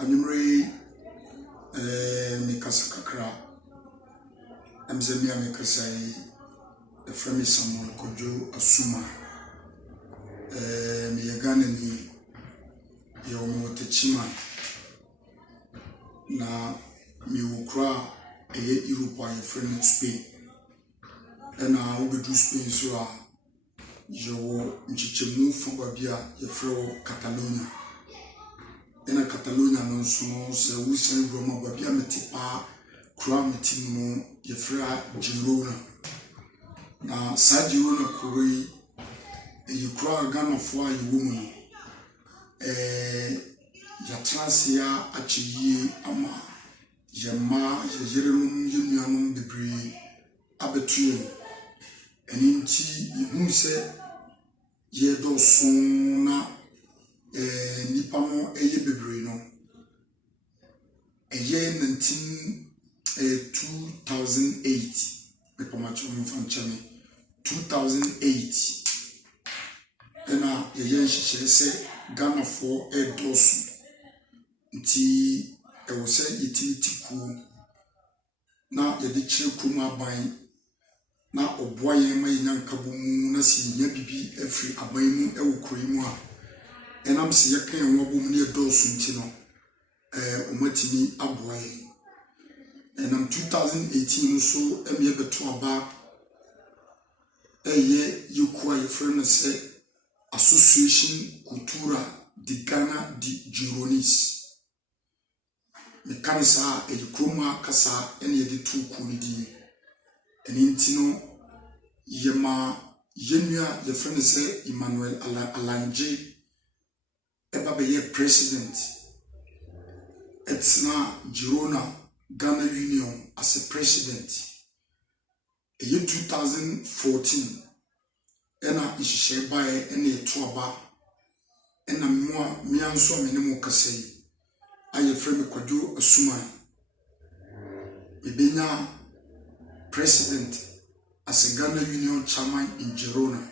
Anumre mikasa kakra amzemia mikasai efremi Samuel Kojo Asuma mi yagane ni yomo techima na mi ukra Europe efremi Spain ena obedu Spain so a yo nchichemu fo bia yefro Catalonia ena Catalonia no so se wusan Roma babia metipa kura metimu yefra Girona na sa Girona kuri yekura Ghana fo a yewomu no ya transia achiyi ama yema yeyerenum yenuanum bebre abetuye eninti ihu se yedo sona nipa no eye bebre no eye 2008 bepomacho mfanchane 2008 ena yeye nhyehyɛ se Ghana for edosu nti ewose yititiku na yede kyerɛ kurom aban na oboa yɛn ma yɛnya nkabomu na si nya bibi afiri aban mu ewo kroimu a enam se yɛka yɛn wabom ne edosu nti no omatimi aboa yɛn enam 2018 so eme beto aba yekua yefrɛ no sɛ Association Cultura de Ghana de Gironis mekanisa ekroma kasa ene yede tuku ni di eninti no yema yenua yefrɛ no sɛ Emmanuel Alanje eba be president etsna Girona Ghana Union as a president eye 2014 ena nhyehyɛ bae ene eto aba ena mmoa mianso amenemu kasai aye frame Kojo Asuma ebenya president as a Ghana Union chairman in Girona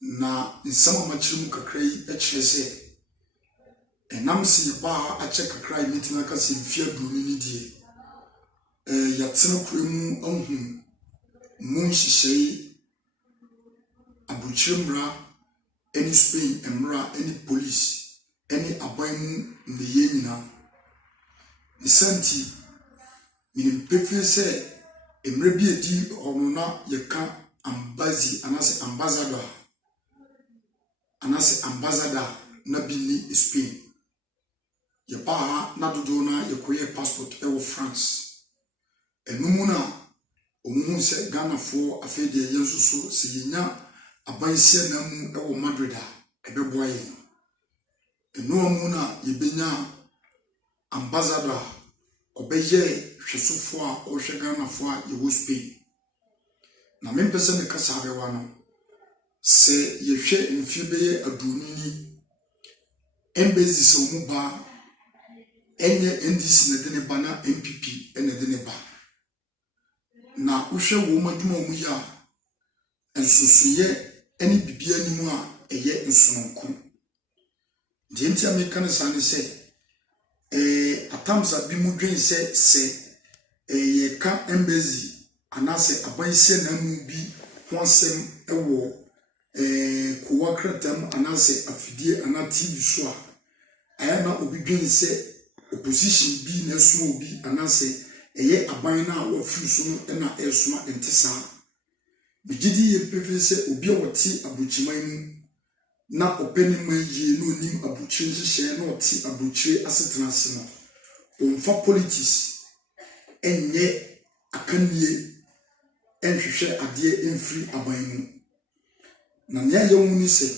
na nsama machirim kakrai ekyere se enam se ba a check kakrai meeting aka se mfia bruni ni die yatsena kuremu anhu mun hyehyɛ abuchimra any Spain emra any police any aban mu ye nyina isanti minim pefe se emre bi edi onuna yeka ambazi anase ambassador na bini Spain ye ba na dodo na yekoye passport ewo France enumu na omuhu se Ghana fo afede yensuso se yenya abansia na mu ewo Madrid a ebeboa yen enu amu na yebenya ambassador obeye hwesofo a ohwe Ghana fo a yewo Spain na mempese me kasa abewa no se yehwe mfibeye adunini embassy se mu ba enye NDC na de ne ba na MPP ene de ne ba na uhwe wo madwuma mu ya ensusuye eni bibia ni mu a eye nsononko de ntia me kan sane se atamsa bi mu dwen se ye ka embassy anase abansie na mu bi honsem ewo kowa kratam anase afidie ana TV so a aya na obi dwen se opposition bi na so obi anase eye aban na wo firi so na esoma entesa bigidi ye prefer se obi oti abuchiman mu na openi man ye no nim abuchire hye na oti abuchire asetranse no onfa politics enye akanie enhwehwe ade emfiri aban mu na nya ye wu ni se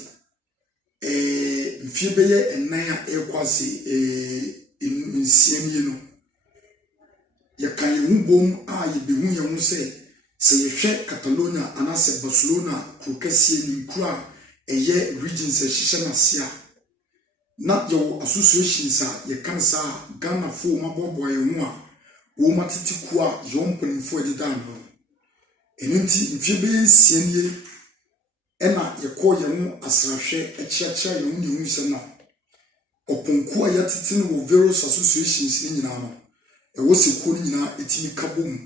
mfie beye enan a ekwase nsiem ye no yakan ye hubom a ye behu ye hu se yehwe Catalonia anase Barcelona krokesie ni kura eye regions ehye na sia na yo associations a ye kan sa Ghana fo mabobo ye hu a wo matiti ku a yo mpanimfo edida no eninti mfie be sienie ena ye ko ye hu asrahwe echiachia ye hu ni hu se na oponku a yatete no various associations ni nyina no ewo sekuo ni nyina etimi kabom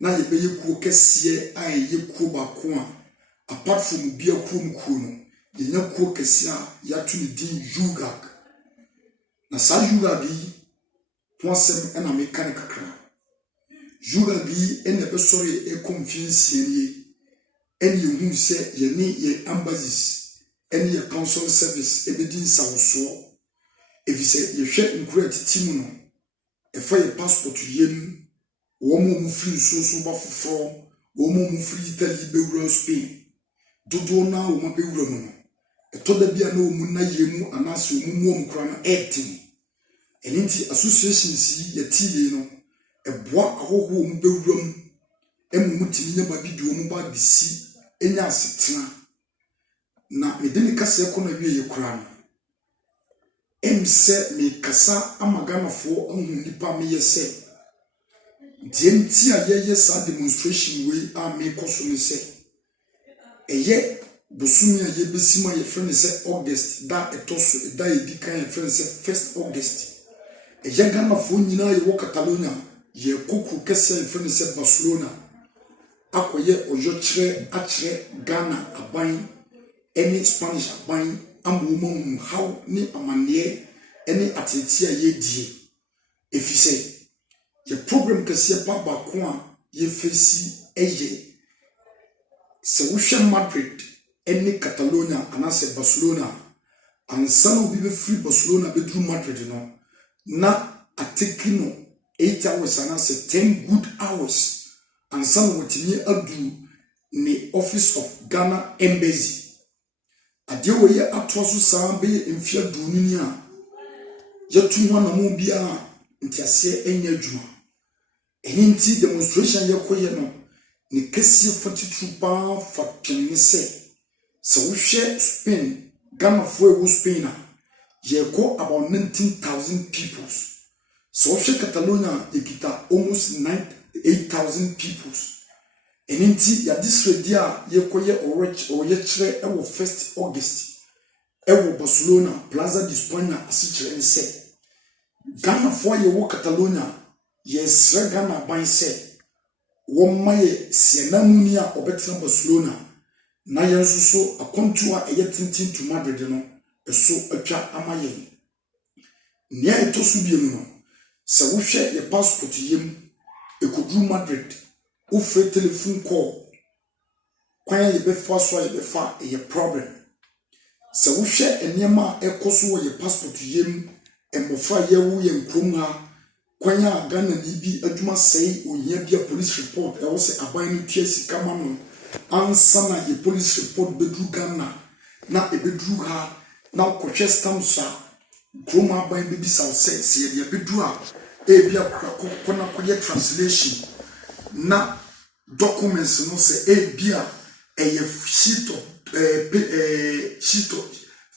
na yebeye kuo kese a yekuo bako a apart from bia kuo no yenya kuo kese a yatu ni din Yugag na sa Yugag yi poasem na mechanic kakra Yugag yi ene be sori e convince ye ene hu se ye ni ye embassies ene ye consul service e be din sawso efise ye hwe nkura titimu no e fa ye passport yem wo mo free so ba foforo wo mo free Italy be wura Spain dodo na wo mo be wura mo no e to da bia na wo mu na yemu anase wo mu nkura no etin eninti associations ye tie no e boa ahoho wo mu be wura mu emu timi nya ba bidio mu ba bisi enya asetena na medeni kase ko na wie ye kura no emse me kasa amaganafo ahu nipa me yese dienti a ye sa demonstration we a me koso ne se eye bosumi a ye besima ye friend se August da etoso da edikan ye friend se 1st August eye ganafo nyina ye wo Catalonia ye koku kese ye friend se Barcelona akoye ojo kire a kire Ghana aban eni Spanish aban ambo how ni amane eni ateti a ye die efise ye problem kase pa ba ko a ye face eye se wo hwe Madrid eni Catalonia anase Barcelona ansa no bi be free Barcelona be through Madrid no na ateki no 8 hours anase 10 good hours ansa no wotimi adu ni office of Ghana embassy ade wo ye atoso saa be mfia dununi a yetu na mo bia ntiase enya adwuma eninti demonstration yekoye no ni kesi 42 pa fatwene se wo hwe Spain Ghana fo e wo Spain a yeko about 19,000 people so wo hwe Catalonia ekita almost 8,000 people eninti ya disredi a yekoye oye kire e wo 1st August e wo Barcelona Plaza de España asichire nse Ghana fo ye wo Catalonia yes Ghana ban se wo maye sienamuni a obetra Barcelona na yenso so akontu a eye tintin to Madrid no eso atwa amaye nia etosu biem no se wo hwe ye passport yem ekodu Madrid wo free telephone call kwanya ye be fa so ye be fa ye problem se wo hwe eniema ekoso wo ye passport yem emofra ye wo ye nkrom ha kwanya Ghana ni bi adwuma sei ohia bia police report e wo se aban ni tua sika ma no ansa na ye police report bedru Ghana na e bedru ha na kohwe stamps a nkrom aban be bi sa se ye bedru a e bia kona koye translation na documents no se e bia e ye sheet of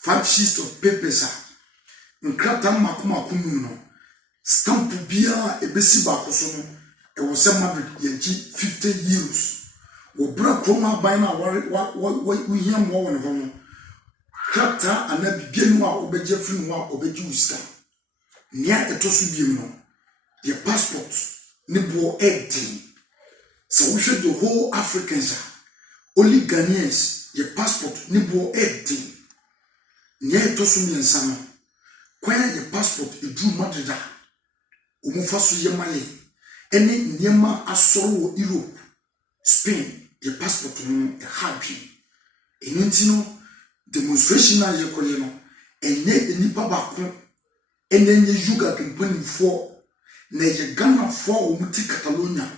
5 sheets of papers a nkrata makomakomu no stamp bia ebesi ba koso no e wo se Madrid yenchi 50 euros wo bra kroma ban na wo hiam wo ne ho no krata ana bibia no a obeje firi no a obeje usika nia etoso biem no your passport ni bo edi so we should the whole Africans only Ghanaians your passport ni bo edi nia etoso miensa no kwaya your passport edu Madrid umufa so yemaye ene niema asoro wo Europe Spain your passport no e hadwi enunti no demonstration na yekoye no enye enipa bako enye Yugag mpanimfo na ye Ghana fo omuti Catalonia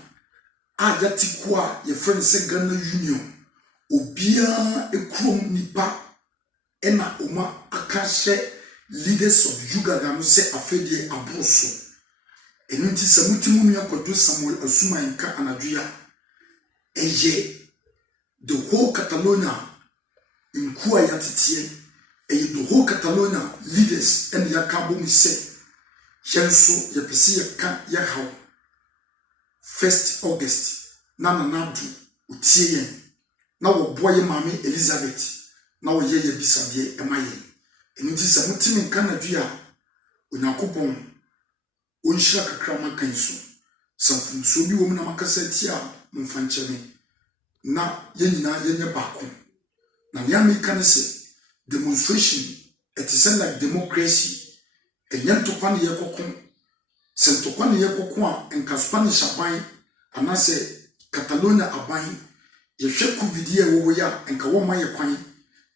a yatiko a ye friend se Ghana Union obia ekrom nipa ena oma akahye leaders of Yugag no se afedie abroso enunti samutimu nua kodo Samuel Asumanka anadua eye the whole Catalonia nkua yatete the whole Catalonia leaders and yakabo mi se yenso ye pese ye ka ye haw 1st August na nadu utie yen na wo boye mame Elizabeth na wo ye bisade emaye enunti samutimu nka anadua Onyankopɔn onhyira kakra makan so samfum so bi wo na makasa ti a mfankyene na yenyina yenye baako na ne ameka ne se demonstration it is like democracy enyantokwa ne yekoko sentokwa ne yekoko a enkaspa ne shaban anase Catalonia aban yehwe covid ye wo ya enka wo ma ye kwan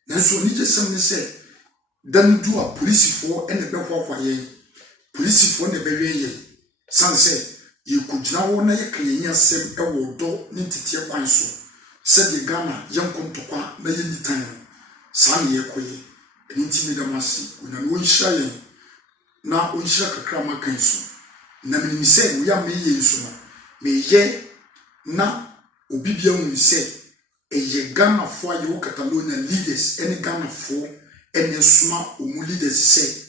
nanso ni jesem ne se dan du a policefo ene be hwahwaye policefo ne be hweye sanse ye kujina wo na ye kanyenya asem e wo do ne titie kwan so se de Ghana yankontokwa na ye nitan sa ne ye koye eni ntimi da masi onam wo nhira ye na onhyira kakra makan so na menim se wo ya me ye nso no me ye na obibia hu se eye Ghana fo aye wo Catalonia leaders ene Ghana fo ene soma omu leaders se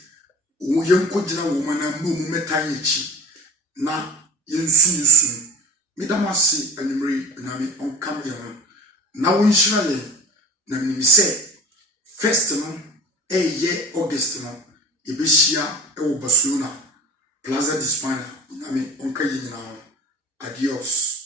wo yenkogina wo mana mu metan echi na yensu midamasi animri na me onkam ye ho na wo nhira ye na menim se first no eye August no ebehia e wo Barcelona Plaza de España na me onka ye nyina adios.